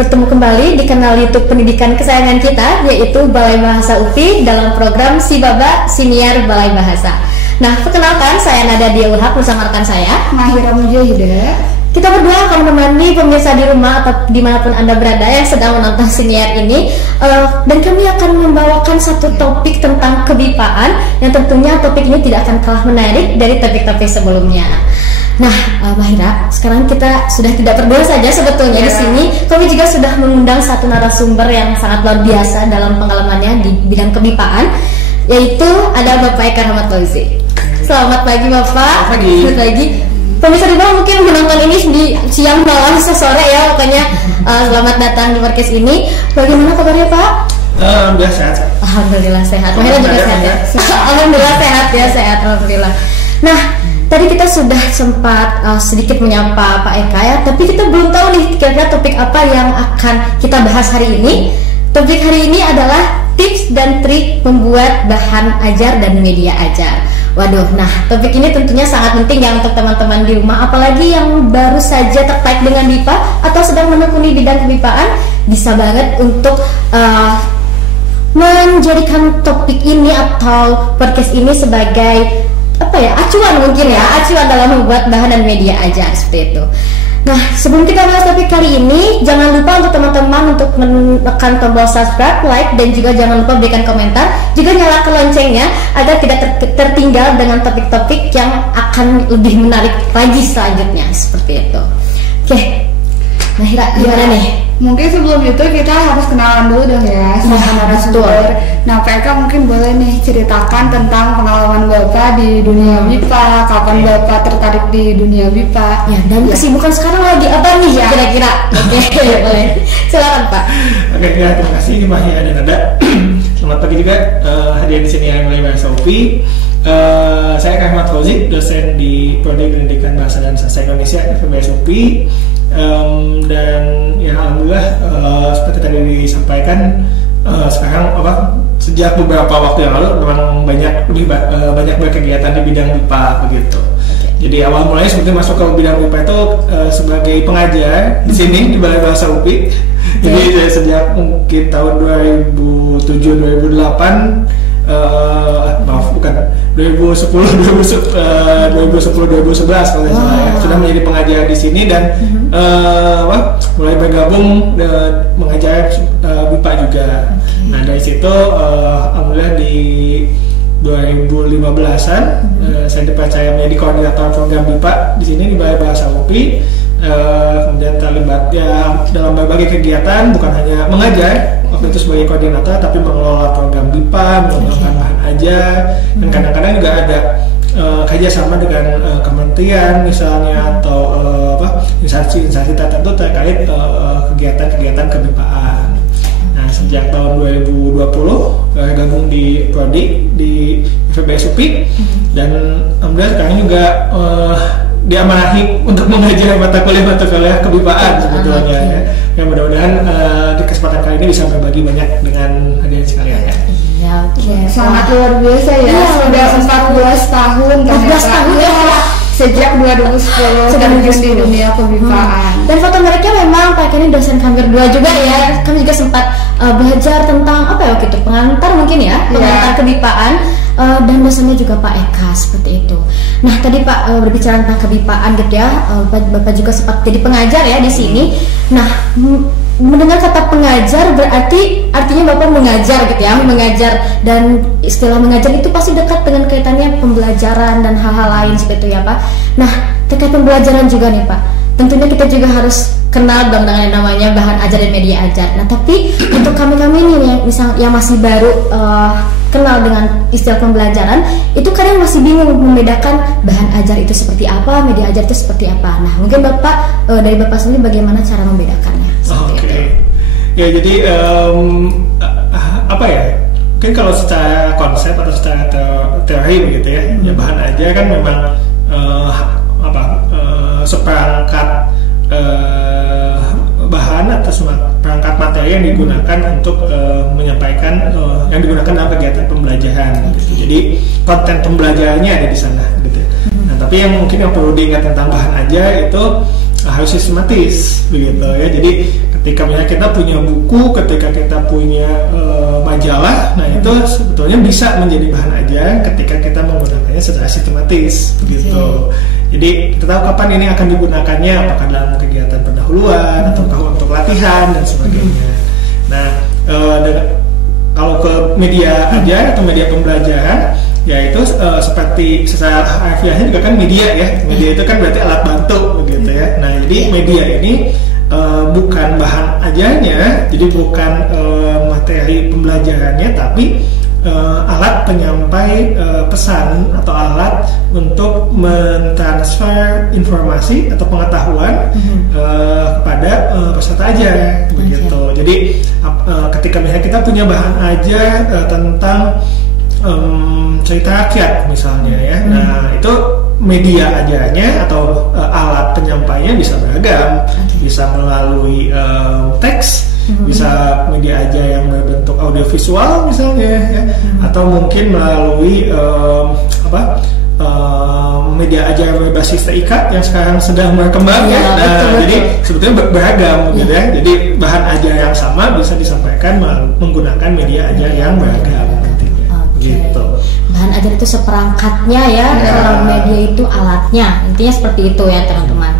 bertemu kembali di kanal YouTube pendidikan kesayangan kita, yaitu Balai Bahasa UPI dalam program Si Baba Siniar Balai Bahasa. Nah, perkenalkan, saya Nada Diawulhak bersama rekan saya Mahira Mujahida. Kita berdua akan menemani pemirsa di rumah atau dimanapun Anda berada yang sedang menonton siniar ini, dan kami akan membawakan satu topik tentang kebipaan yang tentunya topik ini tidak akan kalah menarik dari topik-topik sebelumnya. Nah, Mahira, sekarang kita sudah tidak berdua saja sebetulnya di sini. Kami juga sudah mengundang satu narasumber yang sangat luar biasa dalam pengalamannya di bidang kebipaan, yaitu ada Bapak Eka Rahmat Fauzi. Selamat pagi Bapak. Selamat pagi. Pemirsa di bawah mungkin menonton ini di siang, malam, sore ya, pokoknya selamat datang di podcast ini. Bagaimana kabarnya Pak? Alhamdulillah sehat. Alhamdulillah sehat. Mahira juga sehat ya? Alhamdulillah sehat ya, sehat. Alhamdulillah. Nah, tadi kita sudah sempat sedikit menyapa Pak Eka ya, tapi kita belum tahu nih kira-kira topik apa yang akan kita bahas hari ini. Topik hari ini adalah tips dan trik membuat bahan ajar dan media ajar. Waduh, nah topik ini tentunya sangat penting ya untuk teman-teman di rumah, apalagi yang baru saja tertarik dengan BIPA atau sedang menekuni bidang kebipaan, bisa banget untuk menjadikan topik ini atau podcast ini sebagai acuan mungkin ya, acuan dalam membuat bahan dan media ajar seperti itu. Nah, sebelum kita bahas topik kali ini, jangan lupa untuk teman-teman untuk menekan tombol subscribe, like, dan juga jangan lupa berikan komentar, juga nyalakan loncengnya agar tidak tertinggal dengan topik-topik yang akan lebih menarik lagi selanjutnya, seperti itu. Oke, Mahira, gimana nih? Mungkin sebelum itu kita harus kenalan dulu dong ya sama narasumber. Nah, Pak Eka mungkin boleh nih ceritakan tentang pengalaman Bapak di dunia BIPA, kapan Bapak tertarik di dunia BIPA, ya, dan kesibukan sekarang lagi apa nih ya kira-kira? Oke, boleh. Silakan Pak. Oke, terima kasih Mahira dan Nada. Selamat pagi juga hadir di sini yang Balai Bahasa UPI. Saya Eka Rahmat Fauzi, dosen di Prodi Pendidikan Bahasa dan Sastra Indonesia FEBS UPI. Dan ya alhamdulillah seperti tadi disampaikan, sekarang sejak beberapa waktu yang lalu memang banyak berkegiatan di bidang BIPA begitu. Jadi awal mulanya seperti masuk ke bidang BIPA itu sebagai pengajar di sini di Balai Bahasa UPI. Jadi sejak mungkin tahun 2007-2008 2011 kalau tidak salah ya, sudah menjadi pengajar di sini dan mulai bergabung mengajar BIPA juga. Nah, dari situ alhamdulillah di 2015-an saya dipercaya menjadi koordinator program BIPA di sini di Balai Bahasa UPI. Kemudian terlibat ya dalam berbagai kegiatan, bukan hanya mengajar waktu itu sebagai koordinator, tapi mengelola program BIPA, mengelola bahan ajar, dan kadang-kadang juga ada kerjasama dengan kementerian misalnya atau instansi-instansi tertentu terkait kegiatan-kegiatan kebipaan. Nah, sejak tahun 2020 gabung di Prodi di FEBS UPI, dan alhamdulillah sekarang juga diamanahi untuk mengajar mata kuliah kebipaan sebetulnya ya. Yang mudah-mudahan di kesempatan kali ini bisa berbagi banyak dengan hadirin sekalian ya. Ya, sangat luar biasa ya. Sudah 14 tahun sejak 2010 terjun di dunia kebipaan. Dan foto mereka memang Pak Eka ini dosen kami berdua juga ya. Kami juga sempat belajar tentang waktu itu pengantar mungkin ya, pengantar kebipaan, dan dosennya juga Pak Eka seperti itu. Nah, tadi Pak berbicara tentang kebipaan gitu ya. Bapak juga sempat jadi pengajar ya di sini. Nah, mendengar kata pengajar berarti artinya Bapak mengajar gitu ya, mengajar, dan istilah mengajar itu pasti dekat dengan kaitannya pembelajaran dan hal-hal lain seperti itu ya Pak. Nah, terkait pembelajaran juga nih Pak, tentunya kita juga harus kenal dong dengan yang namanya bahan ajar dan media ajar. Nah, tapi untuk kami ini yang masih baru kenal dengan istilah pembelajaran, itu kadang masih bingung membedakan bahan ajar itu seperti apa, media ajar itu seperti apa. Nah, mungkin Bapak dari Bapak sendiri bagaimana cara membedakannya? Ya, jadi mungkin kalau secara konsep atau secara teori begitu ya, ya bahan ajar kan memang seperangkat bahan atau perangkat materi yang digunakan untuk menyampaikan yang digunakan dalam kegiatan pembelajaran gitu. Jadi konten pembelajarannya ada di sana gitu. Nah, tapi yang mungkin yang perlu diingat tentang bahan ajar itu harus sistematis begitu ya. Jadi ketika misalnya kita punya buku, ketika kita punya majalah, nah itu sebetulnya bisa menjadi bahan ajar ketika kita menggunakannya secara sistematis begitu. Jadi kita tahu kapan ini akan digunakannya, apakah dalam kegiatan pendahuluan ataukah untuk latihan dan sebagainya. Nah, kalau ke media ajar atau media pembelajaran, yaitu seperti secara harfiahnya juga kan media ya. Media itu kan berarti alat bantu begitu ya. Nah, jadi media ini bukan bahan ajarnya, jadi bukan materi pembelajarannya, tapi alat penyampai pesan atau alat untuk mentransfer informasi atau pengetahuan kepada peserta ajar begitu. Jadi ketika misalnya kita punya bahan ajar tentang cerita rakyat misalnya ya, nah itu media ajarnya atau alat penyampainya bisa beragam, bisa melalui teks, bisa media ajar yang berbentuk audiovisual misalnya ya, atau mungkin melalui media ajar berbasis TIK yang sekarang sedang berkembang ya. Nah, betul. Jadi sebetulnya beragam gitu ya. Jadi bahan ajar yang sama bisa disampaikan menggunakan media ajar yang beragam. Gitu. Bahan ajar itu seperangkatnya ya, kalau media itu alatnya. Intinya seperti itu ya teman-teman.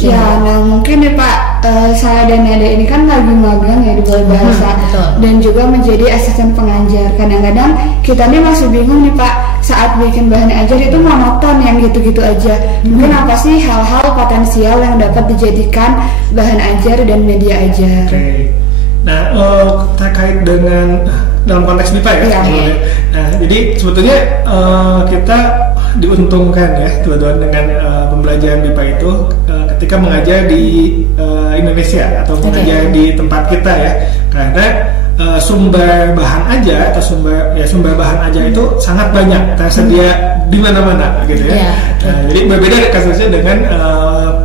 Ya, nah mungkin nih Pak, saya dan Nada ini kan lagi magang ya di Balai Bahasa dan juga menjadi asisten pengajar. Kadang-kadang kita nih masih bingung nih Pak, saat bikin bahan ajar itu monoton yang gitu-gitu aja. Mungkin apa sih hal-hal potensial yang dapat dijadikan bahan ajar dan media ajar? Nah, terkait dengan dalam konteks MIPA ya. Nah, jadi sebetulnya kita diuntungkan ya teman-teman dengan pembelajaran MIPA itu ketika mengajar di Indonesia atau mengajar di tempat kita ya, karena sumber bahan ajar atau sumber bahan ajar itu sangat banyak tersedia di mana-mana gitu ya. Jadi berbeda kasusnya dengan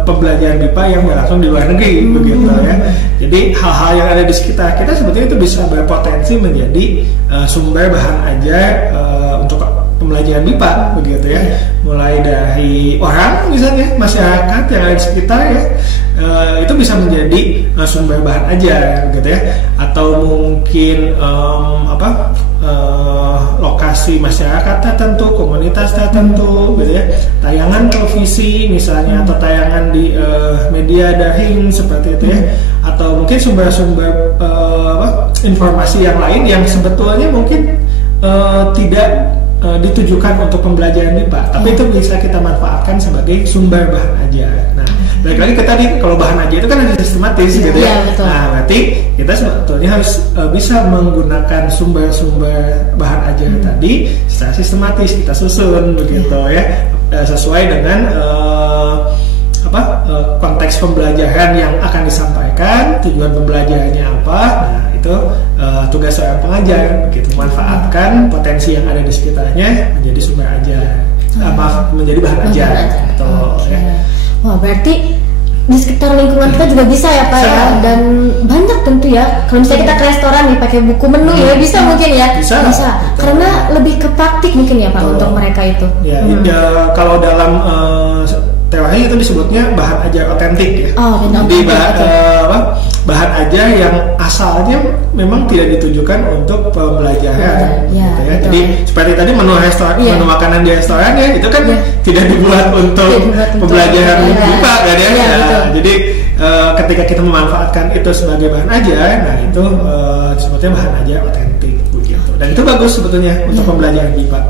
pembelajaran MIPA yang berlangsung di luar negeri begitu ya. Jadi hal-hal yang ada di sekitar kita sebetulnya itu bisa berpotensi menjadi sumber bahan ajar untuk pembelajaran MIPA begitu ya. Mulai dari orang misalnya, masyarakat yang ada di sekitar ya, itu bisa menjadi sumber bahan ajar gitu ya. Atau mungkin lokasi masyarakat tertentu, komunitas tertentu gitu ya. Tayangan televisi misalnya atau tayangan di media daring seperti itu ya. Atau mungkin sumber-sumber informasi yang lain yang sebetulnya mungkin tidak ditujukan untuk pembelajaran MIPA, tapi itu bisa kita manfaatkan sebagai sumber bahan ajar. Nah, balik lagi ke tadi, kalau bahan ajar itu kan ada sistematis gitu ya. Nah, berarti kita sebetulnya harus bisa menggunakan sumber-sumber bahan ajar tadi secara sistematis, kita susun begitu ya, sesuai dengan konteks pembelajaran yang akan disampaikan, tujuan pembelajarannya apa. Nah, itu tugas seorang pengajar begitu, manfaatkan potensi yang ada di sekitarnya menjadi sumber ajar, menjadi bahan ajar gitu ya. Wah, berarti di sekitar lingkungan kita juga bisa ya Pak ya, dan banyak tentu ya. Kalau misalnya kita ke restoran nih pakai buku menu ya bisa mungkin ya, bisa. Karena lebih ke praktik mungkin ya Pak untuk mereka itu. Ya, kalau dalam teori itu disebutnya bahan ajar otentik ya. Jadi bahan ajar yang asalnya memang tidak ditujukan untuk pembelajaran gitu ya. Jadi seperti tadi menu restoran, menu makanan di restoran ya, itu kan tidak dibuat untuk pembelajaran MIPA kan ya. Jadi ketika kita memanfaatkan itu sebagai bahan ajar, nah itu sebetulnya bahan ajar otentik begitu. Dan itu bagus sebetulnya untuk pembelajaran MIPA.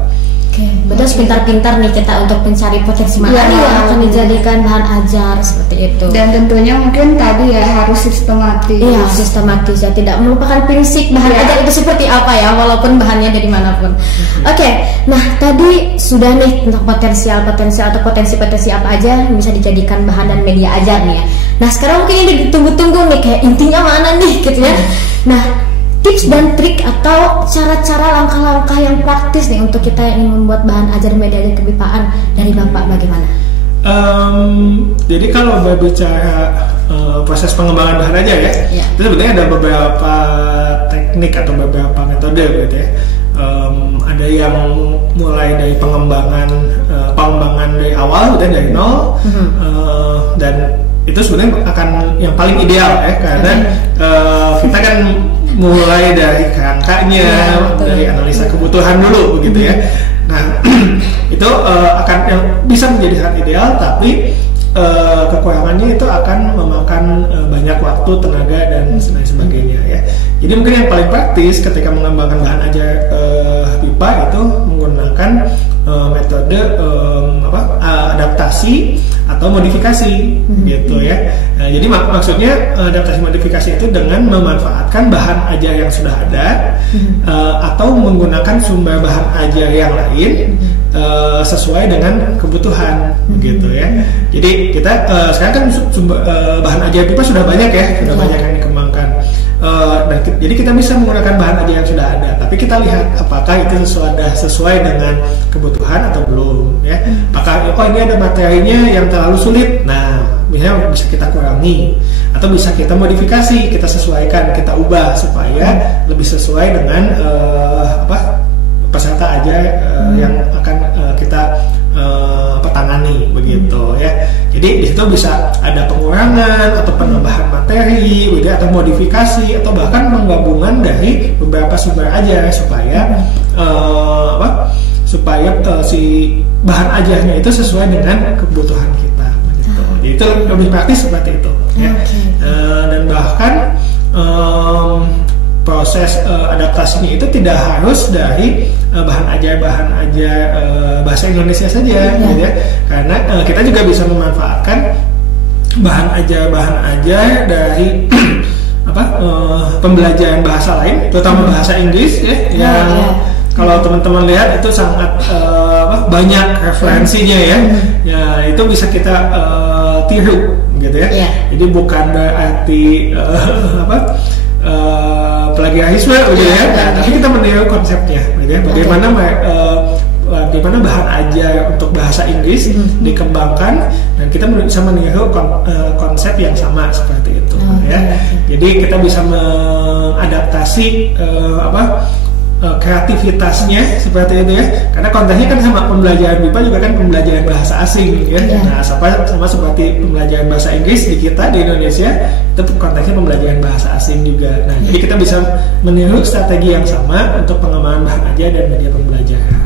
Betul, pintar-pintar nih kita untuk mencari potensi mana yang akan dijadikan bahan ajar seperti itu. Dan tentunya mungkin tadi ya harus sistematis. Iya, sistematis ya, tidak melupakan prinsip bahan ajar itu seperti apa ya, walaupun bahannya dari manapun. Nah tadi sudah nih tentang potensial atau potensi apa aja yang bisa dijadikan bahan dan media ajar nih ya. Nah sekarang mungkin ini ditunggu-tunggu nih, kayak intinya mana nih gitu ya. Nah, tips dan trik atau cara-cara langkah-langkah yang praktis nih untuk kita yang ingin membuat bahan ajar media ajar kebipaan dari Bapak bagaimana? Jadi kalau berbicara proses pengembangan bahan ajar ya, itu sebenarnya ada beberapa teknik atau beberapa metode gitu ya. Ada yang mulai dari pengembangan dari awal gitu, dari nol, dan itu sebenarnya akan yang paling ideal ya, karena kita kan mulai dari kerangkanya, dari analisa kebutuhan dulu begitu ya. Nah itu akan yang bisa menjadi hal ideal, tapi kekurangannya itu akan memakan banyak waktu, tenaga dan sebagainya ya. Jadi mungkin yang paling praktis ketika mengembangkan bahan ajar pipa itu menggunakan metode adaptasi atau modifikasi gitu ya. Nah, jadi maksudnya adaptasi modifikasi itu dengan memanfaatkan bahan ajar yang sudah ada atau menggunakan sumber bahan ajar yang lain sesuai dengan kebutuhan gitu ya. Jadi kita sekarang kan sumber bahan ajar pipa sudah banyak ya, sudah banyak yang dikembangkan. Dan jadi kita bisa menggunakan bahan ajar yang sudah ada, tapi kita lihat apakah itu sesuai dengan kebutuhan atau belum ya. Apakah ini ada materinya yang terlalu sulit, nah misalnya bisa kita kurangi atau bisa kita modifikasi, kita sesuaikan, kita ubah supaya lebih sesuai dengan peserta aja yang akan kita tangani begitu ya. Jadi di situ bisa ada pengurangan atau penambahan materi, gitu, atau modifikasi atau bahkan penggabungan dari beberapa sumber aja supaya si bahan ajarnya itu sesuai dengan kebutuhan kita begitu. Jadi itu lebih praktis seperti itu ya. Dan bahkan proses adaptasinya itu tidak harus dari bahan ajar bahasa Indonesia saja gitu ya. Karena kita juga bisa memanfaatkan bahan ajar dari pembelajaran bahasa lain, terutama bahasa Inggris ya, yang kalau teman-teman lihat itu sangat banyak referensinya ya. Ya itu bisa kita tiru gitu ya. Jadi bukan berarti plagiarisme gitu ya. Nah, tapi kita meniru konsepnya gitu ya. Bagaimana bahan ajar untuk bahasa Inggris dikembangkan dan kita bisa meniru konsep yang sama seperti itu ya. Jadi kita bisa mengadaptasi kreativitasnya seperti itu ya, karena konteksnya kan sama, pembelajaran BIPA juga kan pembelajaran bahasa asing ya. Nah sama seperti pembelajaran bahasa Inggris di kita di Indonesia itu konteksnya pembelajaran bahasa asing juga. Nah jadi kita bisa meniru strategi yang sama untuk pengembangan bahan ajar dan media pembelajaran.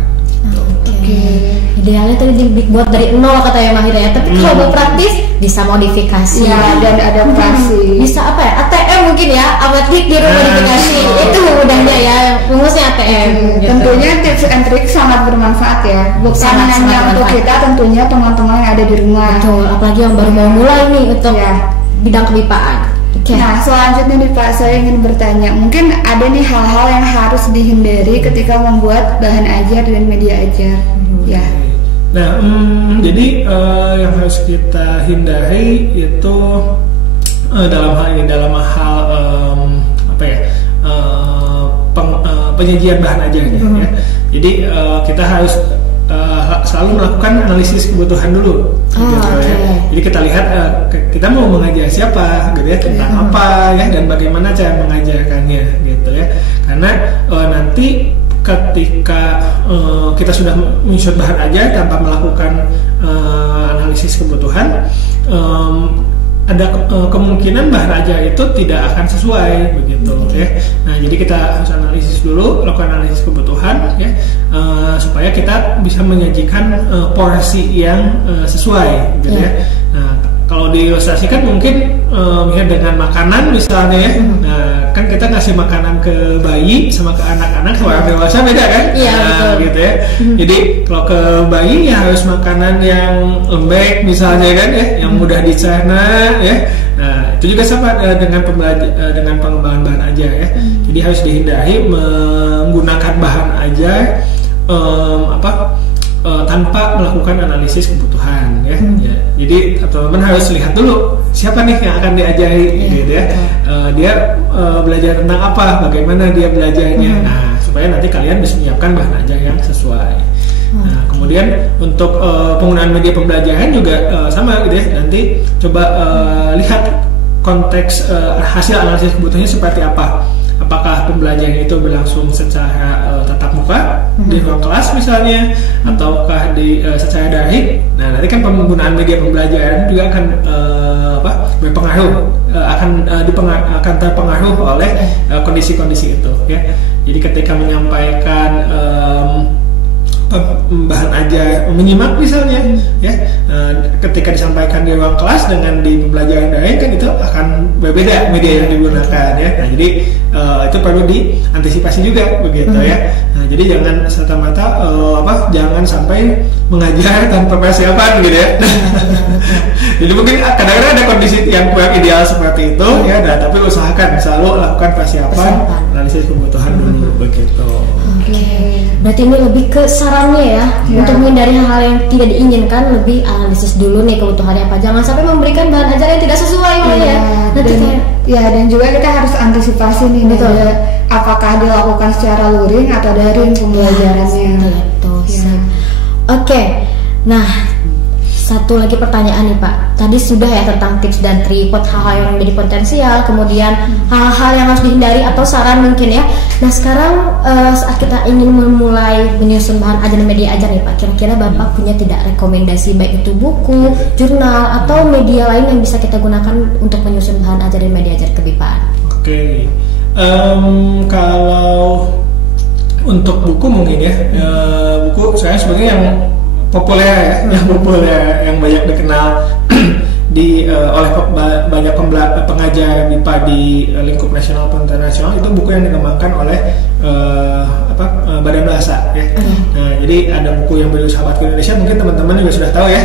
Idealnya tadi dibuat dari nol kata ya Mahira ya, tapi kalau mau praktis bisa modifikasi dan adaptasi. Bisa ATM mungkin ya, amatik di rumah modifikasi. Itu mudahnya ya, rumusnya ATM gitu. Tentunya tips and trick sangat bermanfaat ya, bukan hanya untuk kita, tentunya teman-teman yang ada di rumah. Betul, apalagi yang baru mau mulai nih untuk bidang kepipaan. Nah selanjutnya nih Pak, saya ingin bertanya, mungkin ada nih hal-hal yang harus dihindari ketika membuat bahan ajar dan media ajar ya. Nah jadi yang harus kita hindari itu dalam hal penyajian bahan ajarnya ya. Jadi kita harus selalu melakukan analisis kebutuhan dulu gitu ya. Jadi kita lihat kita mau mengajar siapa gitu ya, tentang apa ya, dan bagaimana cara mengajarkannya gitu ya. Karena nanti ketika kita sudah menyusun bahan ajar tanpa melakukan analisis kebutuhan, ada kemungkinan bahan ajar itu tidak akan sesuai begitu ya. Nah jadi kita harus analisis dulu, lakukan analisis kebutuhan ya, supaya kita bisa menyajikan porsi yang sesuai gitu ya. Nah kalau diilustrasikan mungkin misalnya dengan makanan misalnya ya. Nah kan kita ngasih makanan ke bayi sama ke anak-anak sama orang dewasa beda kan? Gitu ya. Jadi kalau ke bayi ya harus makanan yang lembek misalnya kan ya, yang mudah dicerna ya. Nah itu juga sama dengan pengembangan bahan ajar ya. Jadi harus dihindari menggunakan bahan ajar tanpa melakukan analisis kebutuhan ya. Jadi teman-teman harus lihat dulu siapa nih yang akan diajari gitu ya. Dia belajar tentang apa, bagaimana dia belajarnya. Nah supaya nanti kalian bisa menyiapkan bahan ajar yang sesuai. Nah kemudian untuk penggunaan media pembelajaran juga sama gitu ya. Nanti coba lihat konteks hasil analisis kebutuhannya seperti apa. apakah pembelajaran itu berlangsung secara tatap muka di ruang kelas misalnya, ataukah secara daring. Nah, nanti kan penggunaan media pembelajaran juga akan berpengaruh, akan terpengaruh oleh kondisi-kondisi itu ya. Jadi ketika menyampaikan bahan ajar menyimak misalnya ya, ketika disampaikan di ruang kelas dengan di pembelajaran daring kan itu akan berbeda media yang digunakan ya. Nah, jadi itu perlu diantisipasi juga begitu ya. Nah, jadi jangan serta-merta jangan sampai mengajar tanpa persiapan gitu ya. Jadi mungkin kadang-kadang ada kondisi yang kurang ideal seperti itu ya, tapi usahakan selalu lakukan persiapan, analisis kebutuhan dulu begitu. Oke. Berarti ini lebih ke sarannya ya, untuk menghindari hal-hal yang tidak diinginkan, lebih analisis dulu nih kebutuhannya apa. Jangan sampai memberikan bahan ajar yang tidak sesuai dan juga kita harus antisipasi nih, betul ya, apakah dilakukan secara luring atau daring pembelajarannya. Oke. Nah, satu lagi pertanyaan nih Pak. Tadi sudah ya tentang tips dan trik buat hal-hal yang menjadi potensial, kemudian hal-hal yang harus dihindari atau saran mungkin ya. Nah, sekarang saat kita ingin memulai menyusun bahan ajar dan media ajar nih Pak, kira-kira Bapak punya tidak rekomendasi baik itu buku, jurnal atau media lain yang bisa kita gunakan untuk menyusun bahan ajar dan media ajar kebipaan? Oke. Kalau untuk buku mungkin ya, buku saya sebenarnya yang populer yang banyak dikenal oleh banyak pengajar MIPA di lingkup nasional maupun internasional, itu buku yang dikembangkan oleh Badan Bahasa ya. Nah, jadi ada buku yang berjudul Sahabat Indonesia, mungkin teman-teman juga sudah tahu ya.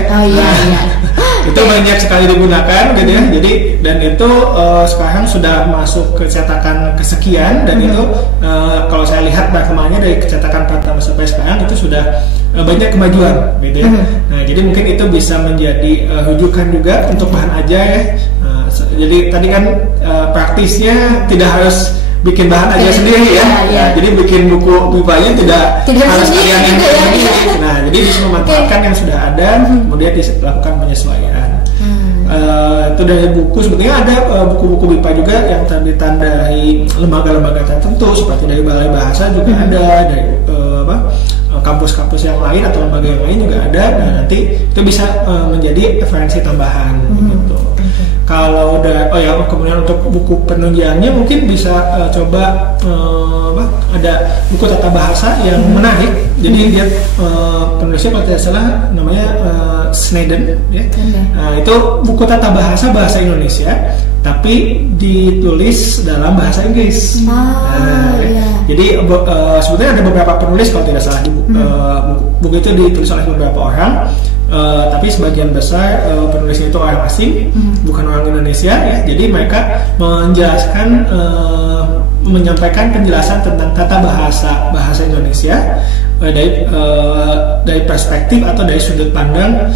Itu banyak sekali digunakan gitu ya. Jadi dan itu sekarang sudah masuk ke cetakan kesekian, dan itu kalau saya lihat perkembangannya dari cetakan pertama sampai sekarang itu sudah banyak kemajuan gitu ya. Nah, jadi mungkin itu bisa menjadi rujukan juga untuk bahan ajar ya. Jadi tadi kan praktisnya tidak harus bikin bahan aja sendiri ya. Nah, jadi bikin buku MIPA-nya tidak harus kalian yang sendiri. Nah, jadi bisa memanfaatkan yang sudah ada, kemudian dilakukan penyesuaian. Itu dari buku, sebetulnya ada buku-buku MIPA juga yang terbitan dari lembaga-lembaga tertentu seperti dari Balai Bahasa juga ada, dari kampus-kampus yang lain atau lembaga yang lain juga ada. Dan nanti itu bisa menjadi referensi tambahan gitu. Kalau udah, kemudian untuk buku penunjangnya mungkin bisa coba ada buku tata bahasa yang menarik. Jadi dia penulisnya kalau tidak salah namanya Sneden ya. Nah, itu buku tata bahasa Indonesia tapi ditulis dalam bahasa Inggris. Jadi sebetulnya ada beberapa penulis kalau tidak salah di buku itu ditulis oleh beberapa orang. Tapi sebagian besar penulisnya itu orang asing, bukan orang Indonesia ya. Jadi mereka menjelaskan, menyampaikan penjelasan tentang tata bahasa Indonesia dari perspektif atau dari sudut pandang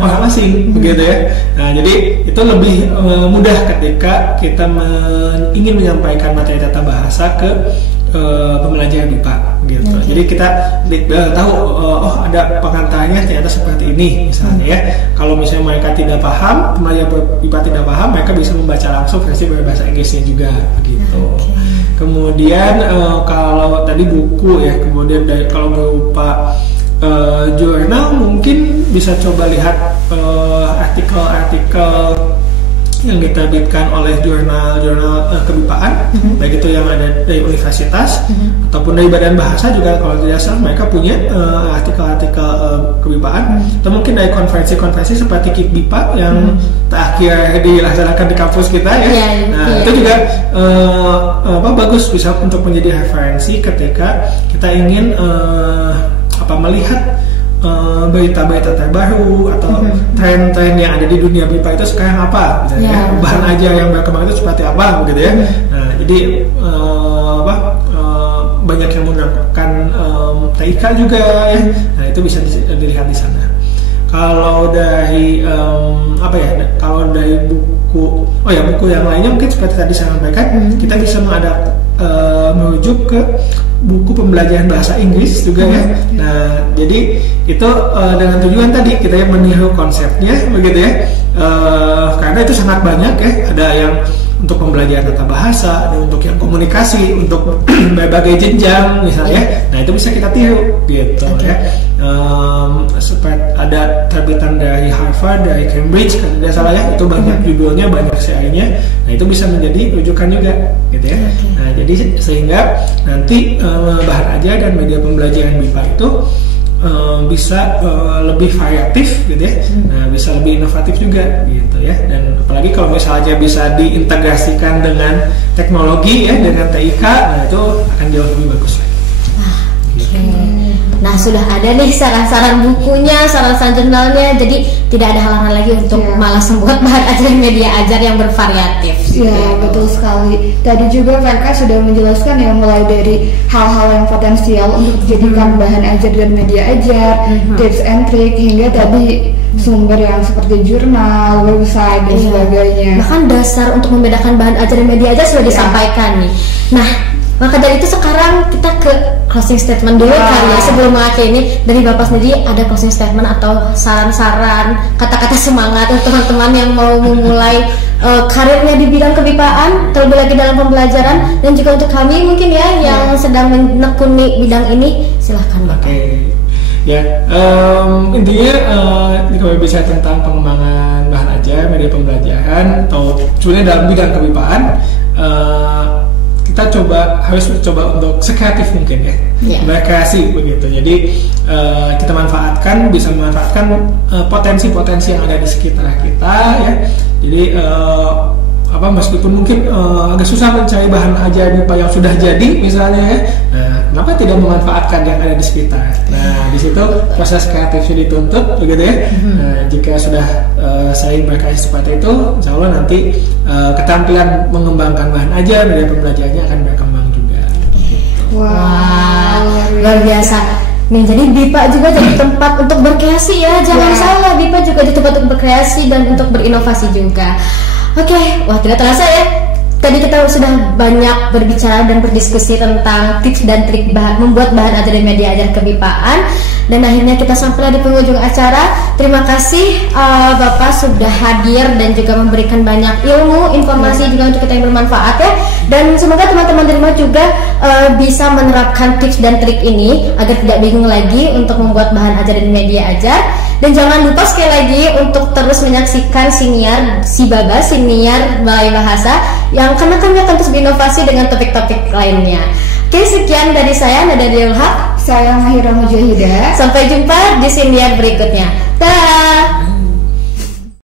orang asing begitu ya. Nah, jadi itu lebih mudah ketika kita ingin menyampaikan materi tata bahasa ke pembelajaran MIPA gitu. Jadi kita tahu ada pengantarnya ternyata seperti ini misalnya ya. Kalau misalnya mereka tidak paham, pembelajar MIPA tidak paham, mereka bisa membaca langsung versi berbahasa Inggrisnya juga begitu. Kemudian kalau tadi buku ya, kemudian kalau berupa jurnal mungkin bisa coba lihat artikel-artikel yang diterbitkan oleh jurnal kebipaan, baik itu yang ada dari universitas ataupun dari Badan Bahasa juga. Kalau tidak salah mereka punya artikel-artikel kebipaan, atau mungkin dari konferensi-konferensi seperti KIKBIPA yang terakhir dilaksanakan di kampus kita ya. Itu juga bagus, bisa untuk menjadi referensi ketika kita ingin melihat berita-berita terbaru atau tren-tren yang ada di dunia MIPA itu sekarang apa, misalnya bahan ajar yang berkembang itu seperti apa gitu ya. Nah, jadi banyak yang menggunakan TIK juga ya. Nah, itu bisa dilihat di sana. Kalau dari kalau dari buku yang lainnya mungkin seperti tadi saya sampaikan, kita bisa merujuk ke buku pembelajaran bahasa Inggris juga ya. Nah, jadi itu dengan tujuan tadi kita yang meniru konsepnya begitu ya. Karena itu sangat banyak ya. Ada yang untuk pembelajaran tata bahasa, ada untuk yang komunikasi, untuk berbagai jenjang misalnya. Nah itu bisa kita tiru gitu ya. Seperti ada terbitan dari Harvard, dari Cambridge kalau tidak salah ya, itu banyak judulnya, banyak serinya. Nah itu bisa menjadi rujukan juga gitu ya. Nah jadi sehingga nanti bahan ajar dan media pembelajaran BIPA itu bisa lebih variatif gitu ya. Nah bisa lebih inovatif juga gitu ya. Dan apalagi kalau misalnya bisa diintegrasikan dengan teknologi ya, dengan TIK, nah itu akan jauh lebih bagus lagi. Nah sudah ada nih saran-saran bukunya, saran-saran jurnalnya, jadi tidak ada halangan lagi untuk malas membuat bahan ajar media ajar yang bervariatif. Ya betul sekali. Tadi juga mereka sudah menjelaskan ya, mulai dari hal-hal yang potensial untuk dijadikan bahan ajar dan media ajar, tips and trick, hingga tadi sumber yang seperti jurnal, website dan sebagainya. Bahkan dasar untuk membedakan bahan ajar dan media ajar sudah disampaikan nih. Nah maka dari itu sekarang kita ke closing statement dulu kali ya, sebelum mengakhiri ini. Dari Bapak sendiri ada closing statement atau saran-saran, kata-kata semangat untuk teman-teman yang mau memulai karirnya di bidang kebipaan, terlebih lagi dalam pembelajaran, dan juga untuk kami mungkin ya yang sedang menekuni bidang ini, silahkan Bapak. Ya, intinya kalau bicara tentang pengembangan bahan ajar, media pembelajaran, atau sebenarnya dalam bidang kebipaan, kita harus coba untuk sekreatif mungkin ya, berkreasi begitu. Jadi kita bisa memanfaatkan potensi-potensi yang ada di sekitar kita ya. Jadi meskipun mungkin agak susah mencari bahan ajar BIPA yang sudah jadi misalnya ya, nah kenapa tidak memanfaatkan yang ada di sekitar? Nah di situ proses kreatifnya dituntut begitu ya. Nah, jika sudah sering berkreasi seperti itu, insya Allah nanti keterampilan mengembangkan bahan ajar, media pembelajarannya akan berkembang juga. Wah, luar biasa. Nih, jadi BIPA juga jadi tempat untuk berkreasi ya, jangan salah, BIPA juga jadi tempat untuk berkreasi dan untuk berinovasi juga. Oke, wah tidak terasa ya. Tadi kita sudah banyak berbicara dan berdiskusi tentang tips dan trik membuat bahan ajar dan media ajar kebipaan. Dan akhirnya kita sampai di penghujung acara. Terima kasih Bapak sudah hadir dan juga memberikan banyak ilmu, informasi juga untuk kita yang bermanfaat ya. Dan semoga teman-teman di rumah juga bisa menerapkan tips dan trik ini agar tidak bingung lagi untuk membuat bahan ajar dan media ajar. Dan jangan lupa sekali lagi untuk terus menyaksikan siniar Balai Bahasa, yang karena kami akan terus berinovasi dengan topik-topik lainnya. Oke, sekian dari saya, Nada Diulhaq. Saya Mahira Mujahidah. Sampai jumpa di siniar berikutnya. Dah.